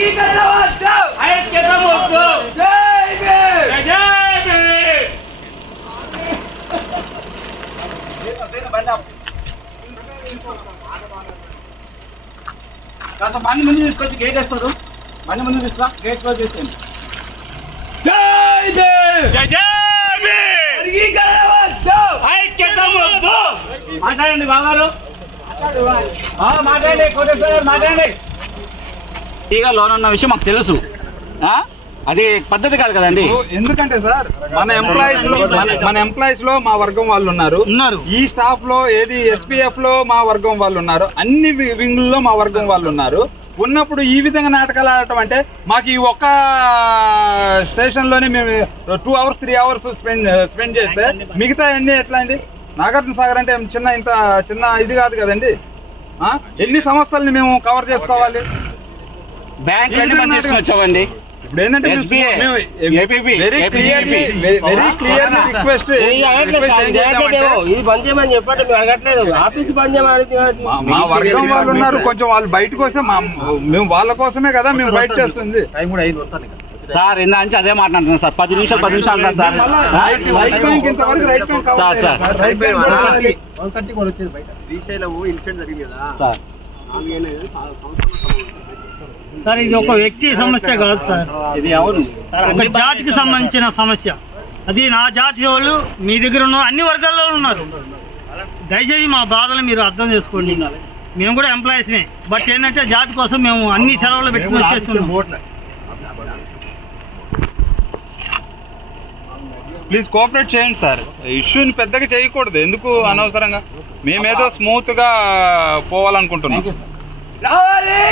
వర్గీకరణ వద్దు ఐక్యత వద్దు జై భీమ్! జై భీమ్! కాస్త బండి ముందు తీసుకొచ్చి గేట్ వేస్తారు బండి ముందు తీసుకురా గేట్ క్లోజ్ చేసేయండి. జై భీమ్! జై జై భీమ్! వర్గీకరణ వద్దు ఐక్యత వద్దు మాట్లాడండి బాగారు మాట్లాడండి కోటేశ్వర మాట్లాడండి. ఇక లోన్ అన్న విషయం మాకు తెలుసు. ఆ? అది పద్ధతి కాదు కదండి. ఎందుకంటే సార్ మన ఎంప్లాయీస్లో మన మన ఎంప్లాయీస్లో మా వర్గం వాళ్ళు ఉన్నారు. ఉన్నారు. ఈ స్టాఫ్లో ఏది ఎస్పీఎఫ్లో మా వర్గం వాళ్ళు ఉన్నారు. అన్ని వింగుల్లో మా వర్గం వాళ్ళు ఉన్నారు. ఉన్నప్పుడు ఈ విధంగా నాటకాలు ఆడటం అంటే మాకు ఈ ఒక్క స్టేషన్లోనే మేము two hours three hours spend spend చేస్తే మిగతా అన్ని ఎట్లా అండి? నాగార్జున సాగర్ అంటే చిన్న ఇంత చిన్న ఇది కాదు కదండి. ఆ? ఎన్ని సంస్థల్ని మేము కవర్ చేసుకోవాలి? బ్యాంక్ అన్ని బంద్ ఇప్పుడు ఏంటంటే ఇది చేయమని చెప్పండి మేము అడగట్లేదు. ఆఫీస్ బంద్ చేయమని అడిగితే మా వర్గం వాళ్ళు ఉన్నారు కొంచెం వాళ్ళు బయటకు వస్తే మా మేము వాళ్ళ కోసమే కదా మేము బయట చేస్తుంది. సార్ ఇందా నుంచి అదే మాట్లాడుతున్నాను సార్. పది నిమిషాలు పది నిమిషాలు అంటారు సార్. రైట్ రైట్ బ్యాంక్ ఇంతవరకు right bank cover sir, sir. Srisailam incident జరిగింది కదా. సార్. సార్ ఇది ఒక వ్యక్తి సమస్య కాదు సార్. ఇది అవును ఒక జాతికి సంబంధించిన సమస్య. అది నా జాతి వాళ్ళు మీ దగ్గర ఉన్న అన్ని వర్గాల్లో ఉన్నారు. దయచేసి మా బాధలు మీరు అర్థం చేసుకోండి. మేము కూడా ఎంప్లాయీస్మే బట్ ఏంటంటే జాతి కోసం మేము అన్ని సెలవులు పెట్టుకుని వచ్చేస్తున్నాం. ప్లీజ్ కోఆపరేట్ చేయండి సార్. ఇష్యూని పెద్దగా చేయకూడదు. ఎందుకు అనవసరంగా? మేమేదో స్మూత్గా పోవాలనుకుంటున్నాం.